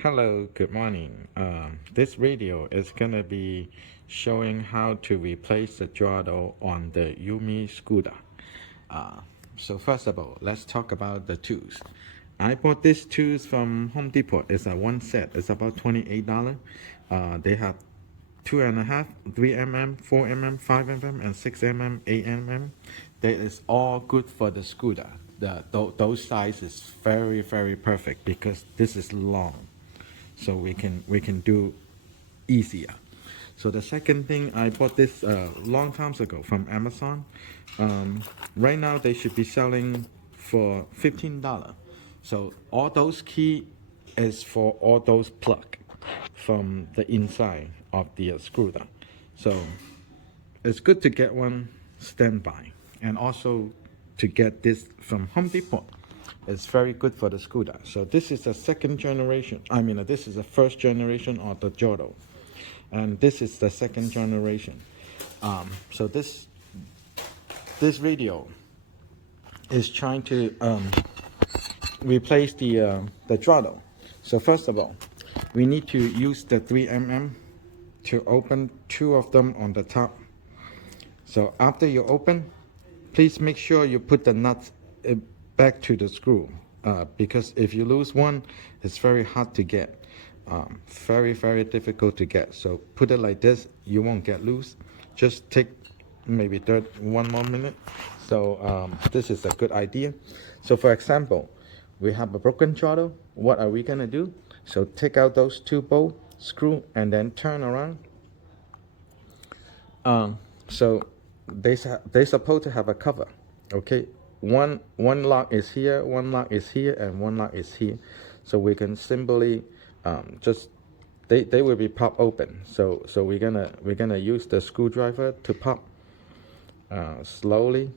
Hello, good morning. This video is gonna be showing how to replace the throttle on the YUME scooter. So first of all, let's talk about the tools. I bought these tools from Home Depot. It's a one set. It's about $28. They have 2.5, 3 mm, 4 mm, 5 mm, and 6 mm, 8 mm. That is all good for the scooter. Those sizes very perfect because this is long, so we can do easier. So the second thing, I bought this long times ago from Amazon. Right now they should be selling for $15. So all those key is for all those plug from the inside of the scooter. So it's good to get one standby, and also to get this from Home Depot. It's very good for the scooter. So this is the second generation. This is the first generation of the Throttle, and this is the second generation. So this video is trying to replace the throttle. So first of all, we need to use the 3 mm to open two of them on the top. So after you open, please make sure you put the nuts back to the screw, because if you lose one, it's very hard to get. Very difficult to get. So put it like this, you won't get loose. Just take maybe 1 more minute. So this is a good idea. So for example, we have a broken throttle. What are we gonna do? So take out those two bolt screw and then turn around. So they're supposed to have a cover. Okay, one lock is here, one lock is here, and one lock is here. So we can simply just they will be pop open. So we're gonna use the screwdriver to pop slowly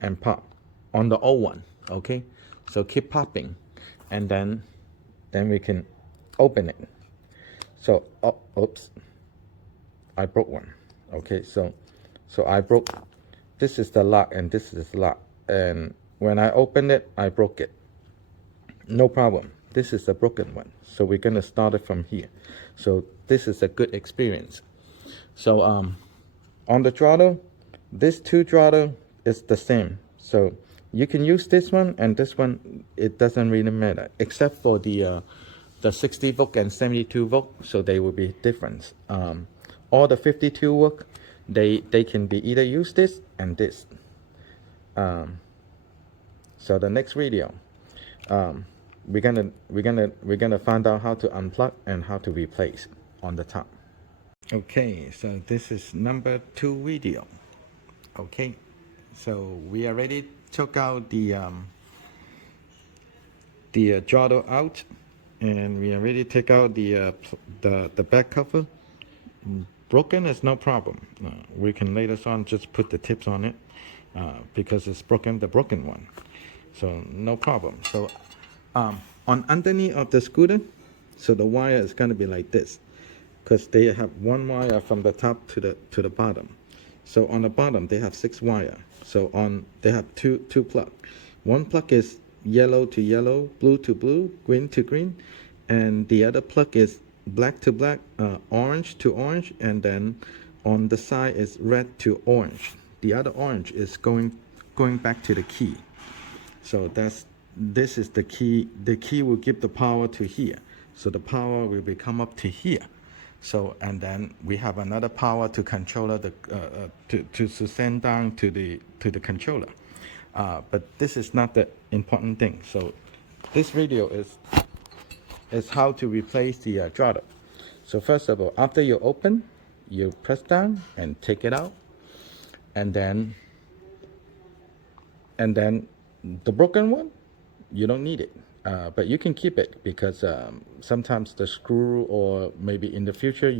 and pop on the old one. Okay, so keep popping, and then we can open it. So oops, I broke one. Okay, so I broke. This is the lock and this is the lock, and when I opened it, I broke it. No problem. This is the broken one, so we're gonna start it from here. So this is a good experience. So on the throttle, this two throttle is the same. So you can use this one and this one. It doesn't really matter, except for the 60 volt and 72 volt. So they will be different. All the 52 volt, they can be either use this and this. So the next video, we're gonna find out how to unplug and how to replace on the top. Okay, so this is number 2 video. Okay, so we already took out the throttle out, and we already take out the back cover. Broken is no problem. We can later on just put the tips on it, because it's broken, the broken one. So no problem. So on underneath of the scooter, so the wire is going to be like this, because they have one wire from the top to the bottom. So on the bottom they have 6 wire. So they have two plug. One plug is yellow to yellow, blue to blue, green to green, and the other plug is black to black, orange to orange, and then on the side is red to orange. The other orange is going back to the key. So this is the key. The key will give the power to here. So the power will be come up to here. So, and then we have another power to controller to send down to the controller. But this is not the important thing. So this video is how to replace the throttle. So first of all, after you open, you press down and take it out, and then the broken one, you don't need it, but you can keep it, because sometimes the screw, or maybe in the future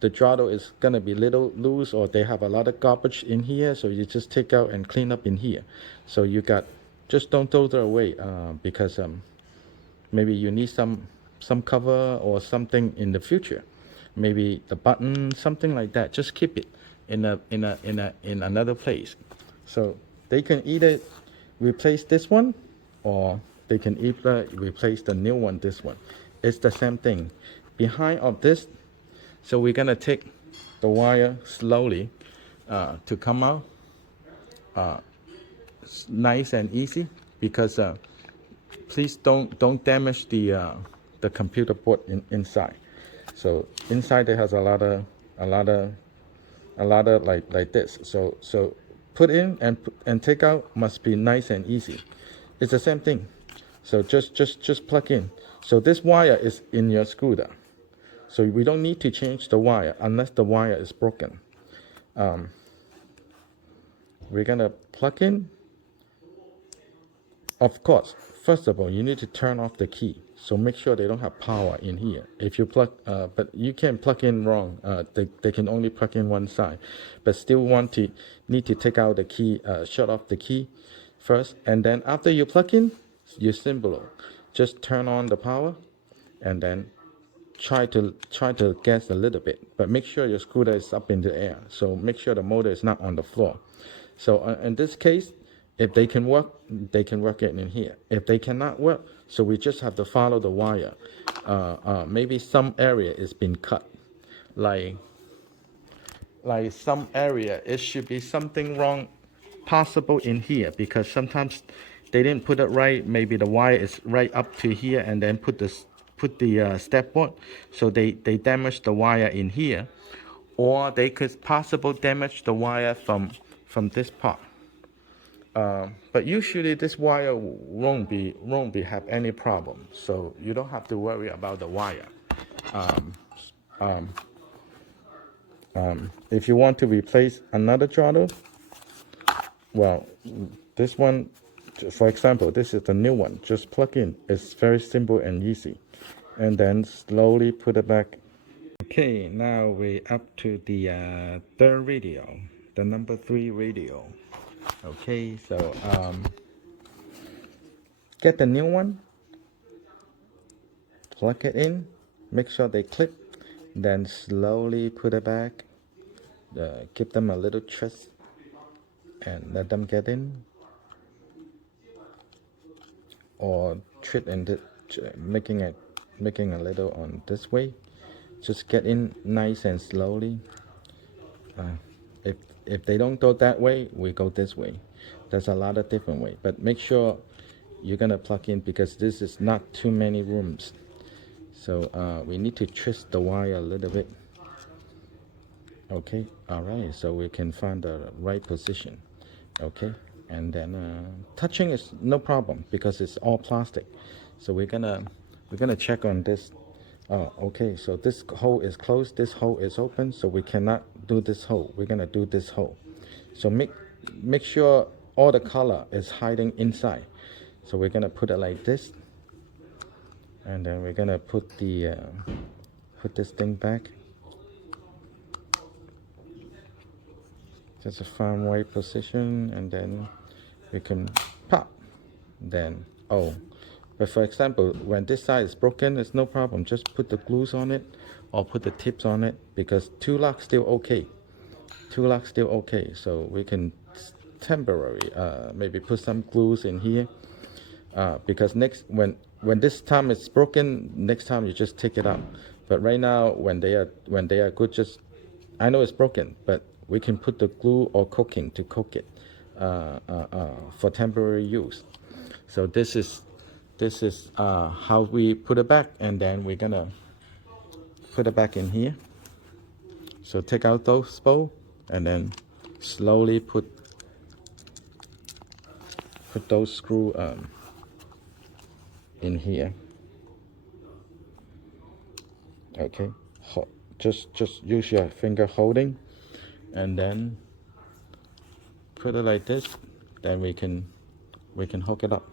the throttle is gonna be little loose, or they have a lot of garbage in here, so you just take out and clean up in here. So just don't throw it away, because maybe you need some cover or something in the future, maybe the button, something like that. Just keep it in another place. So they can either replace this one, or they can either replace the new one, this one. it's the same thing. Behind of this, so we're gonna take the wire slowly to come out nice and easy, because please don't damage the computer board inside. So inside there has a lot of like this. So put in and take out must be nice and easy. It's the same thing. So just plug in. So this wire is in your scooter. So we don't need to change the wire unless the wire is broken. We're gonna plug in. Of course, first of all, you need to turn off the key. So make sure they don't have power in here. If you plug, but you can plug in wrong. They can only plug in one side, but still need to take out the key, shut off the key first, and then after you plug in, you simply just turn on the power, and then try to guess a little bit, but make sure your scooter is up in the air. So make sure the motor is not on the floor. So in this case, if they can work it in here. If they cannot work, so we just have to follow the wire. Maybe some area is been cut, like some area it should be something wrong possible in here, because sometimes they didn't put it right. Maybe the wire is right up to here and then put the step board, so they damaged the wire in here, or they could possibly damage the wire from this part. But usually this wire won't be have any problem, so you don't have to worry about the wire. If you want to replace another throttle, well, this one, for example, this is the new one. Just plug in. It's very simple and easy, and then slowly put it back. Okay, now we're up to the third radio, the number 3 radio. Okay, so get the new one, plug it in, make sure they clip, then slowly put it back. Give them a little twist and let them get in, or treat in the, making a little on this way. Just get in nice and slowly. If they don't go that way, we go this way. There's a lot of different way, but make sure you're gonna plug in, because this is not too many rooms. So we need to twist the wire a little bit. Okay, all right, so we can find the right position. Okay, and then touching is no problem because it's all plastic. So we're gonna check on this. Okay, so this hole is closed, this hole is open, so we cannot do this hole. We're gonna do this hole. So make sure all the color is hiding inside. So we're gonna put it like this, and then we're gonna put this thing back. Just a firm right position, and then we can pop. Then but for example, when this side is broken, it's no problem. Just put the glues on it or put the tips on it, because two locks still okay. Two locks still okay. So we can temporary maybe put some glues in here, because when this time it's broken, next time you just take it out. But right now, when they are good, just, I know it's broken, but we can put the glue or coating to coat it for temporary use. So this is how we put it back, and then we're gonna put it back in here. So take out those bolts, and then slowly put those screws in here. Okay, just use your finger holding, and then put it like this. Then we can hook it up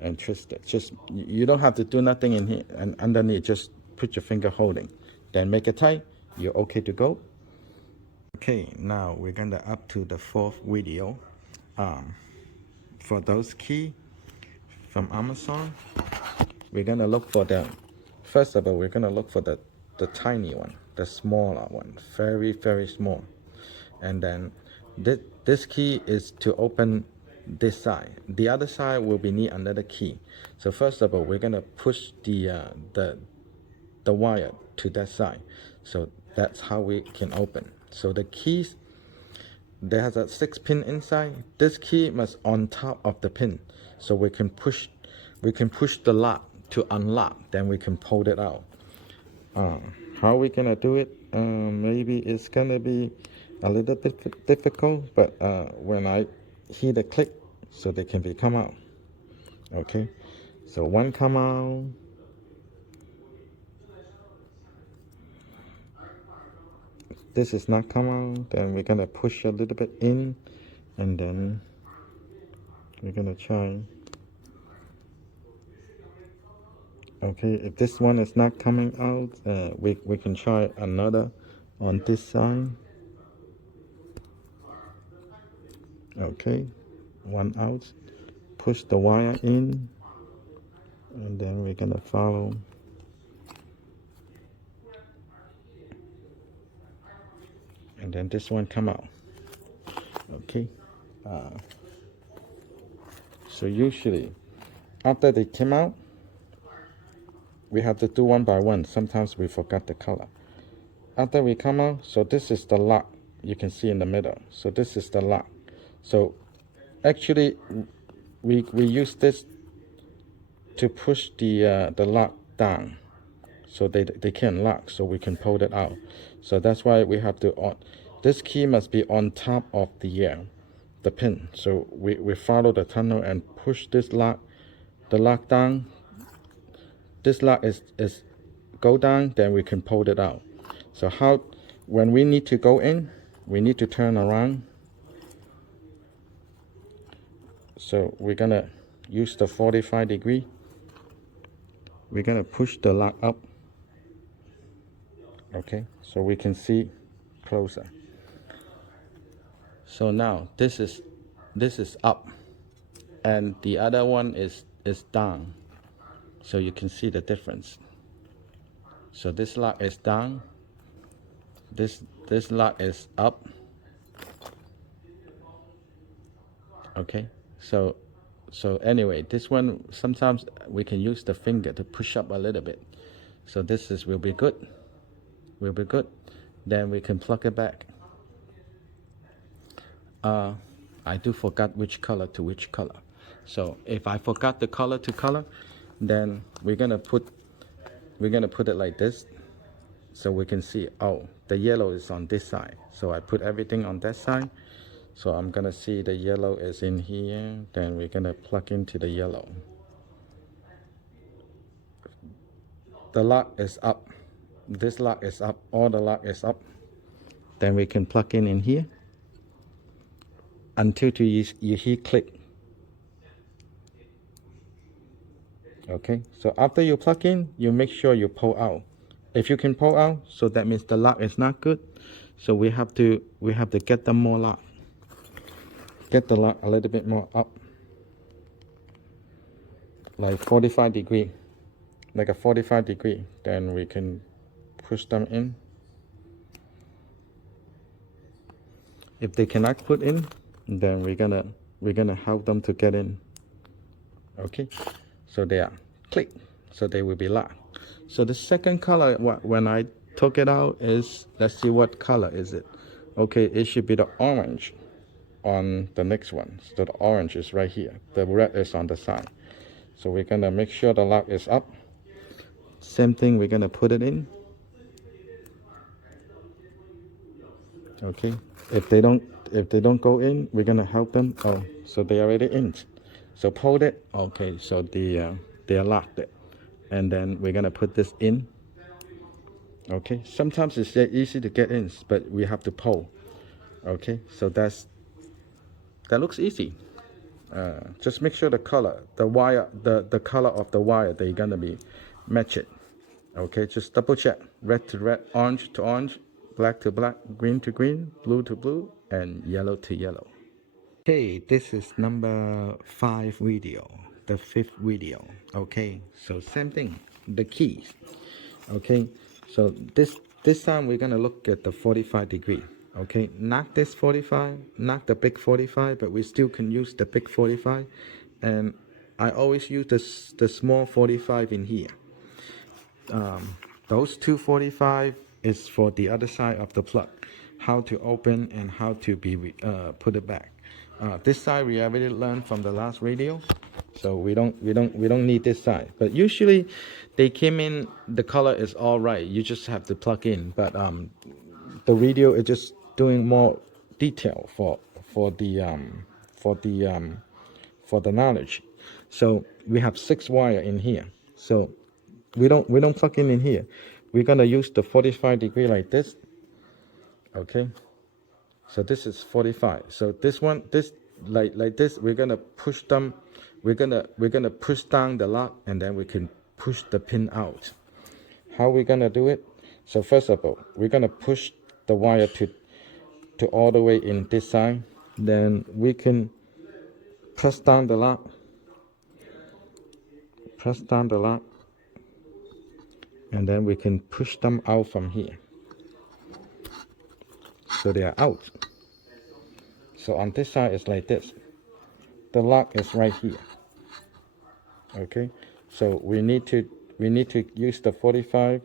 and twist it. Just, you don't have to do nothing in here and underneath. Just put your finger holding, then make it tight. You're okay to go. Okay, now we're gonna up to the 4th video. For those key from Amazon, we're gonna look for first of all, we're gonna look for the tiny one, the smaller one, very, very small. And then this key is to open this side. The other side will be need another key. So first of all, we're gonna push the wire to that side. So that's how we can open. So the keys, there has a 6-pin inside. This key must on top of the pin, so we can push the lock to unlock. Then we can pull it out. How we gonna do it? Maybe it's gonna be a little bit difficult, but when I hear the click, so they can be come out. Okay, so one come out. This is not come out. Then we're gonna push a little bit in, and then we're gonna try. Okay, if this one is not coming out, we can try another on this side. Okay, one out. Push the wire in, and then we're gonna follow. And then this one come out. Okay, so usually after they came out, we have to do one by one. Sometimes we forgot the color. After we come out, so this is the lock. You can see in the middle. So this is the lock. So actually, we use this to push the lock down, so they can't lock. So we can pull it out. So that's why we have to this key must be on top of the pin. So we follow the tunnel and push this lock, the lock down. This lock is go down, then we can pull it out. So when we need to go in, we need to turn around. So we're gonna use the 45-degree. We're gonna push the lock up. Okay, so we can see closer. So now this is up, and the other one is down. So you can see the difference. So this lock is down. This lock is up. Okay. So anyway, this one sometimes we can use the finger to push up a little bit. So this will be good. Will be good. Then we can plug it back. I do forgot which color to which color. So if I forgot the color to color, then we're gonna put it like this, so we can see, oh, the yellow is on this side. So I put everything on that side. So I'm gonna see the yellow is in here. Then we're gonna plug into the yellow. The lock is up. This lock is up. All the lock is up. Then we can plug in here until you hear click. Okay, so after you plug in, you make sure you pull out. If you can pull out, so that means the lock is not good. So we have to get the more lock. Get the lock a little bit more up, like 45-degree, like a 45-degree. Then we can push them in. If they cannot put in, then we're gonna help them to get in. Okay, so they are click, so they will be locked. So the second color, when I took it out, is, let's see what color is it. Okay, it should be the orange on the next one. So the orange is right here. The red is on the side. So we're gonna make sure the lock is up. Same thing, we're gonna put it in. Okay, if they don't go in, we're gonna help them. Oh, so they already in. So pull it. Okay, so they are locked it, and then we're gonna put this in. Okay, sometimes it's easy to get in, but we have to pull. Okay, so that looks easy. Just make sure the color, the wire, the color of the wire, they're gonna be match it. Okay, just double check. Red to red, orange to orange, black to black, green to green, blue to blue, and yellow to yellow. Okay, this is number 5 video, the 5th video. Okay, so same thing, the keys. Okay, so this time we're gonna look at the 45-degree. Okay, not this 45, not the big 45, but we still can use the big 45. And I always use the small 45 in here. Those two 45 is for the other side of the plug, how to open and how to be put it back. This side we already learned from the last radio, so we don't need this side. But usually they came in, the color is all right. You just have to plug in. But the radio is just doing more detail for the knowledge. So we have 6 wire in here. So we don't plug in here. We're gonna use the 45 degree like this. Okay. So this is 45. So this one, this like this, we're gonna push them. We're gonna push down the lock, and then we can push the pin out. How we gonna do it? So first of all, we're gonna push the wire to all the way in this side. Then we can press down the lock. Press down the lock, and then we can push them out from here. So they are out. So on this side it's like this. The lock is right here. Okay, so we need to use the 45.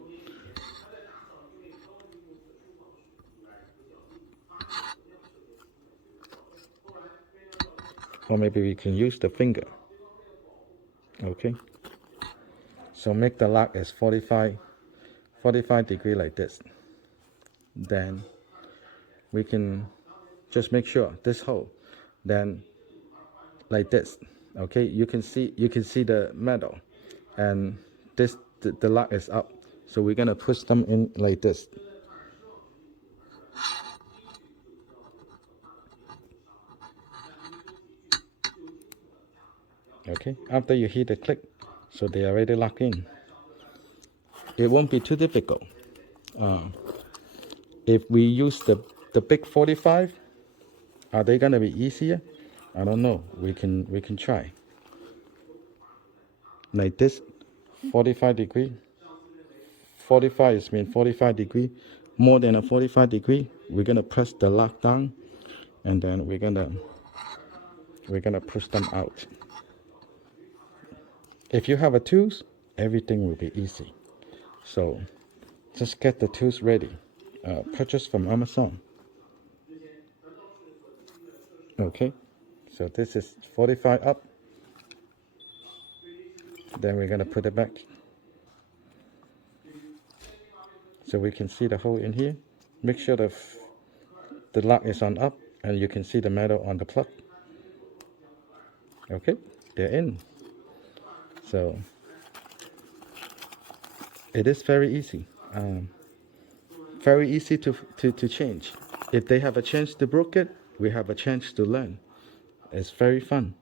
Or maybe we can use the finger. Okay, so make the lock as 45 degree like this. Then we can just make sure this hole, then like this. Okay, you can see the metal, and this the lock is up, so we're gonna push them in like this. Okay, after you hear the click, so they are already locked in. It won't be too difficult. If we use the big 45, are they gonna be easier? I don't know. We can try. Like this, 45 degree. 45 is mean 45 degree. More than a 45 degree, we're gonna press the lock down, and then we're gonna push them out. If you have a tools, everything will be easy. So just get the tools ready. Purchase from Amazon. Okay, so this is 45 up. Then we're gonna put it back, so we can see the hole in here. Make sure the lock is on up, and you can see the metal on the plug. Okay, they're in. So it is very easy. Very easy to change. If they have a chance to break it, we have a chance to learn. It's very fun.